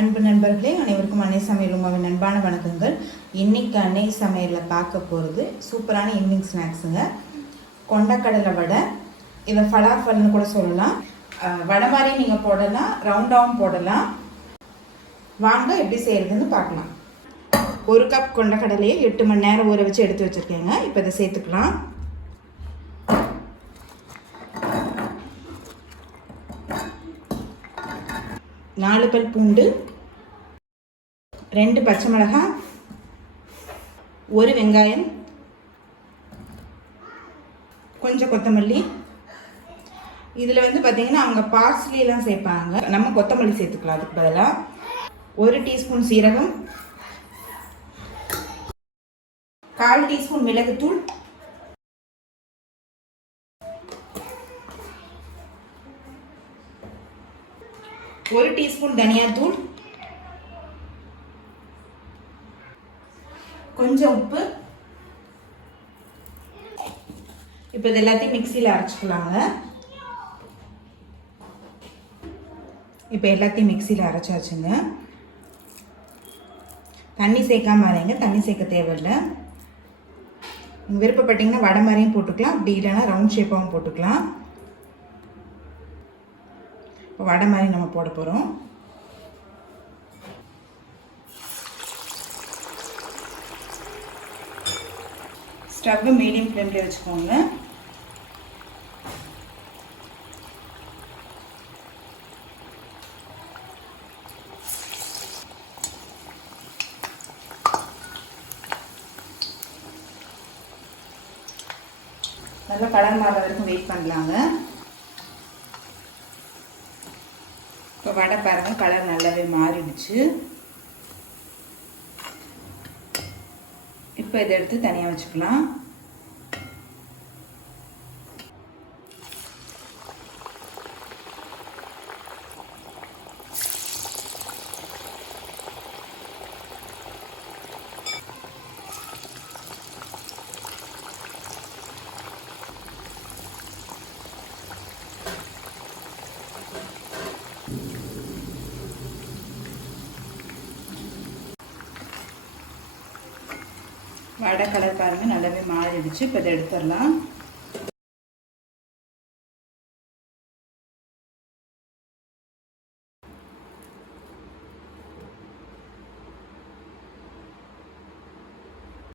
அன்பு நண்பர்களே, அனைவருக்கும் அன்னை சமையல் உமாவின் அன்பான வணக்கங்கள். இன்னைக்கு அன்னை சமையலில் பார்க்க போகிறது சூப்பரான ஈவினிங் ஸ்நாக்ஸுங்க. கொண்டக்கடலை வடை. இதை ஃபலாஃபல்னு கூட சொல்லலாம். வடை மாதிரி நீங்கள் போடலாம், ரவுண்டாகவும் போடலாம். வாங்க எப்படி செய்கிறதுன்னு பார்க்கலாம். 1 கப் கொண்டக்கடலையை 8 மணி நேரம் ஊற வச்சு எடுத்து வச்சுருக்கேங்க. இப்போ இதை சேர்த்துக்கலாம். 4 பல் பூண்டு, 2 பச்சை மிளகாய், 1 வெங்காயம், கொஞ்சம் கொத்தமல்லி. இதில் பார்த்தீங்கன்னா அவங்க பார்ஸ்லிலாம் சேர்ப்பாங்க, நம்ம கொத்தமல்லி சேர்த்துக்கலாம். அதுக்கு பதிலாக 1 டீஸ்பூன் சீரகம், 1/4 டீஸ்பூன் மிளகுத்தூள், 1 டீஸ்பூன் தனியாத்தூள், கொஞ்சம் உப்பு. இப்போ இது எல்லாத்தையும் மிக்சியில் அரைச்சிக்கலாங்க. இப்போ எல்லாத்தையும் மிக்சியில் அரைச்சாச்சுங்க. தண்ணி சேர்க்காம அரைங்க, தண்ணி சேர்க்க தேவையில்லை. விருப்பப்பட்டீங்கன்னா வடை மாதிரியும் போட்டுக்கலாம், அப்படி இல்லைன்னா ரவுண்ட் ஷேப்பாகவும் போட்டுக்கலாம். இப்போ வடை மாதிரி நம்ம போட போகிறோம். ஸ்டவ்வை மீடியம் ஃப்ளேமில் வச்சுக்கோங்க. நல்லா கலர் மாற வரைக்கும் வெயிட் பண்ணலாங்க. இப்போ வடை பாருங்கள், கலர் நல்லாவே மாறிடுச்சு. இப்போ இதை எடுத்து தனியாக வச்சுக்கலாம். வடை கலர் பாருங்கள் நல்லாவே மாறிடுச்சு. இப்போ இதை எடுத்துடலாம்.